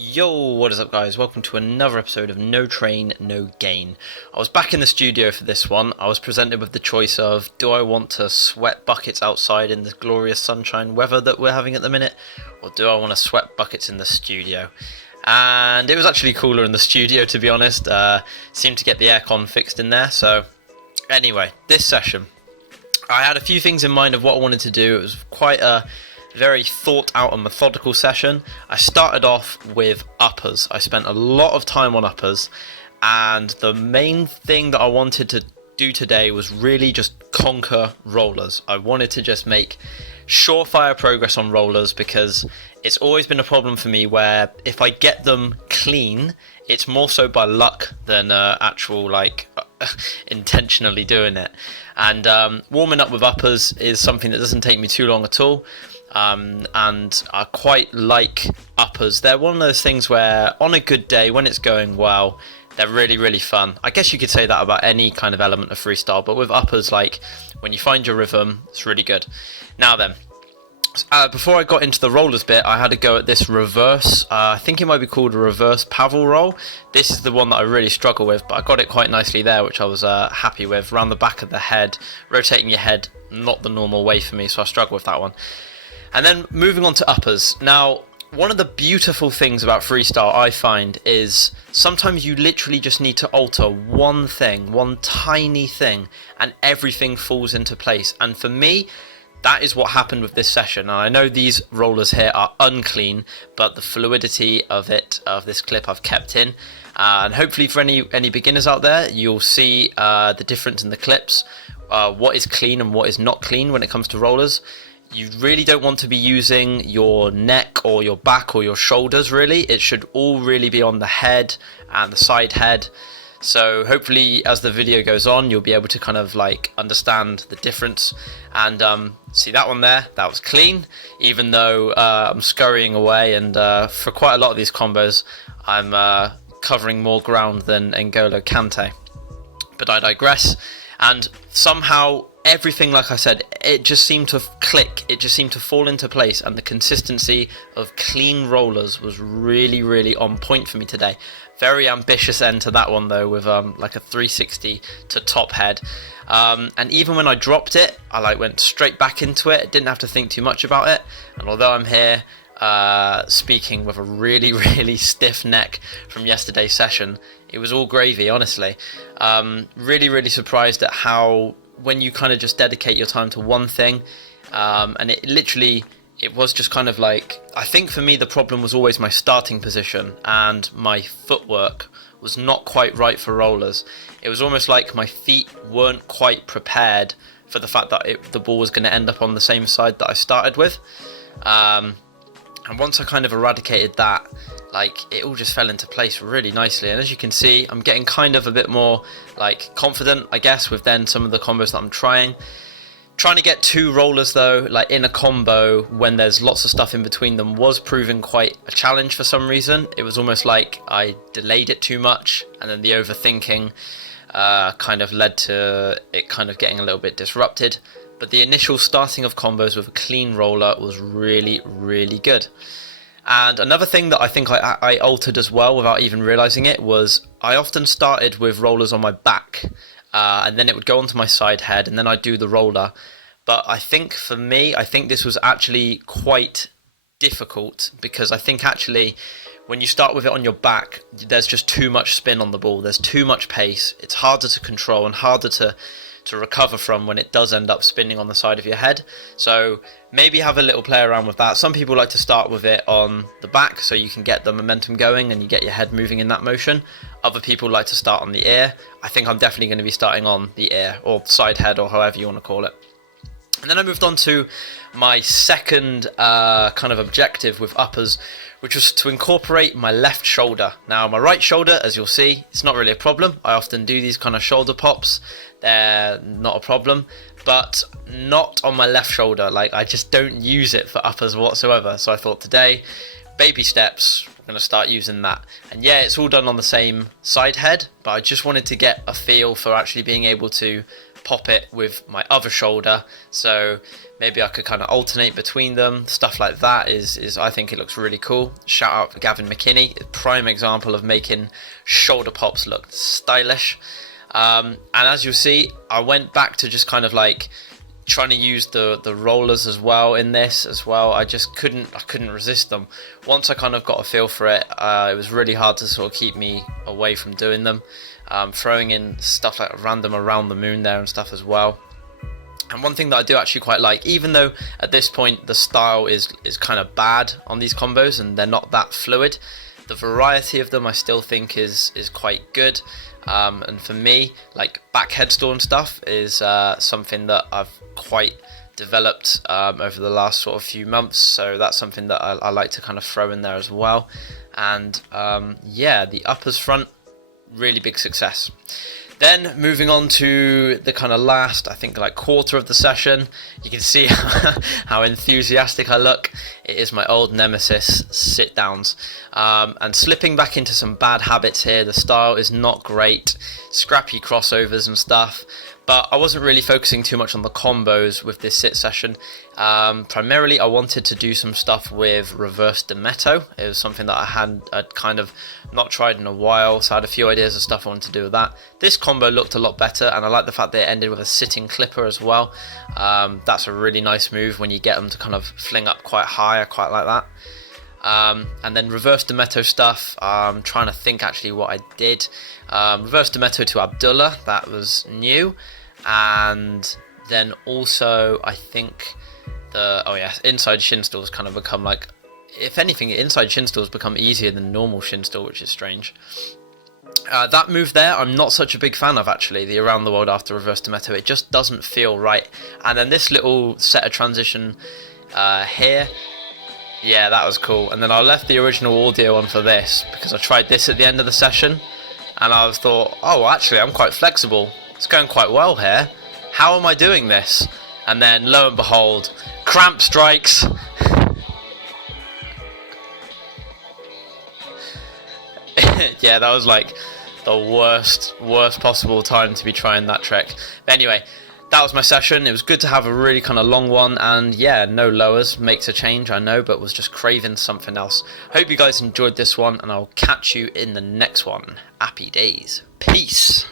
Yo, what is up guys? Welcome to another episode of No Train, No Gain. I was back in the studio for this one. I was presented with the choice of, do I want to sweat buckets outside in the glorious sunshine weather that we're having at the minute, or do I want to sweat buckets in the studio? And it was actually cooler in the studio, to be honest. Seemed to get the aircon fixed in there. So anyway, this session, I had a few things in mind of what I wanted to do. It was quite a very thought out and methodical session. I started off with uppers. I spent a lot of time on uppers, and the main thing that I wanted to do today was really just conquer rollers. I wanted to just make surefire progress on rollers, because it's always been a problem for me where if I get them clean, it's more so by luck than actual intentionally doing it. And warming up with uppers is something that doesn't take me too long at all. And I quite like uppers. They're one of those things where on a good day, when it's going well, they're really fun. I guess you could say that about any kind of element of freestyle, but with uppers, like when you find your rhythm, it's really good. Now then, before I got into the rollers bit, I had to go at this reverse, I think it might be called a reverse Pavel roll. This is the one that I really struggle with, but I got it quite nicely there, which I was happy with. Around the back of the head, rotating your head, not the normal way for me, so I struggle with that one. And then moving on to uppers. Now, one of the beautiful things about freestyle I find is sometimes you literally just need to alter one thing, one tiny thing, and everything falls into place. And for me, that is what happened with this session. And I know these rollers here are unclean, but the fluidity of this clip I've kept in. And hopefully for any beginners out there, you'll see the difference in the clips, what is clean and what is not clean when it comes to rollers. You really don't want to be using your neck or your back or your shoulders, really. It should all really be on the head and the side head. So hopefully as the video goes on, you'll be able to kind of like understand the difference. And see that one there, that was clean, even though I'm scurrying away, and for quite a lot of these combos, I'm covering more ground than N'Golo Kante. But I digress. And somehow everything, like I said, it just seemed to click, it just seemed to fall into place, and the consistency of clean rollers was really on point for me today. Very ambitious end to that one though, with like a 360 to top head, and even when I dropped it, I went straight back into it. Didn't have to think too much about it. And although I'm here speaking with a really stiff neck from yesterday's session, it was all gravy, honestly. Really surprised at how, when you kind of just dedicate your time to one thing, and it was just kind of like, I think for me the problem was always my starting position, and my footwork was not quite right for rollers. It was almost like my feet weren't quite prepared for the fact that the ball was going to end up on the same side that I started with. And once I kind of eradicated that, it all just fell into place really nicely. And as you can see, I'm getting kind of a bit more confident, I guess, with then some of the combos that I'm trying. Trying to get two rollers though, in a combo when there's lots of stuff in between them, was proving quite a challenge for some reason. It was almost like I delayed it too much, and then the overthinking kind of led to it kind of getting a little bit disrupted. But the initial starting of combos with a clean roller was really good. And another thing that I think I altered as well without even realizing it was I often started with rollers on my back, and then it would go onto my side head, and then I'd do the roller. But I think for me, this was actually quite difficult, because I think actually when you start with it on your back, there's just too much spin on the ball, there's too much pace, it's harder to control and harder to recover from when it does end up spinning on the side of your head. So maybe have a little play around with that. Some people like to start with it on the back so you can get the momentum going and you get your head moving in that motion. Other people like to start on the ear. I think I'm definitely going to be starting on the ear, or side head, or however you want to call it. And then I moved on to my second kind of objective with uppers, which was to incorporate my left shoulder. Now, my right shoulder, as you'll see, it's not really a problem. I often do these kind of shoulder pops. They're not a problem, but not on my left shoulder. I just don't use it for uppers whatsoever. So I thought today, baby steps, we're going to start using that. And yeah, it's all done on the same side head, but I just wanted to get a feel for actually being able to pop it with my other shoulder, so maybe I could kind of alternate between them. Stuff like that is I think it looks really cool. Shout out to Gavin McKinney, prime example of making shoulder pops look stylish. And as you'll see, I went back to just kind of like trying to use the rollers as well in this as well. I couldn't resist them. Once I kind of got a feel for it, it was really hard to sort of keep me away from doing them. Throwing in stuff like random around the moon there and stuff as well. And one thing that I do actually quite like, even though at this point the style is kind of bad on these combos and they're not that fluid, the variety of them I still think is quite good. And for me, like back headstone stuff is something that I've quite developed over the last sort of few months, so that's something that I like to kind of throw in there as well. And yeah, the uppers front, really big success. Then moving on to the kind of last, I think like quarter of the session, you can see how enthusiastic I look. It is my old nemesis, sit downs, and slipping back into some bad habits here. The style is not great, scrappy crossovers and stuff, but I wasn't really focusing too much on the combos with this sit session. Primarily I wanted to do some stuff with reverse Dameto. It was something that I'd kind of not tried in a while, so I had a few ideas of stuff I wanted to do with that. This combo looked a lot better, and I like the fact that it ended with a sitting clipper as well. That's a really nice move when you get them to kind of fling up quite high. I quite like that. And then reverse Dameto stuff, I'm trying to think actually what I did. Reverse Dameto to Abdullah, that was new. And then also I think inside shin stalls kind of become like, if anything, inside shin stalls become easier than normal shin stall, which is strange. That move there, I'm not such a big fan of actually, the around the world after reverse Dameto. It just doesn't feel right. And then this little set of transition here, yeah, that was cool. And then I left the original audio on for this because I tried this at the end of the session, and I thought, oh, actually, I'm quite flexible. It's going quite well here. How am I doing this? And then lo and behold, cramp strikes. Yeah, that was like the worst possible time to be trying that trick. But anyway, that was my session. It was good to have a really kind of long one, and yeah, no lowers makes a change, I know, but was just craving something else. Hope you guys enjoyed this one, and I'll catch you in the next one. Happy days. Peace.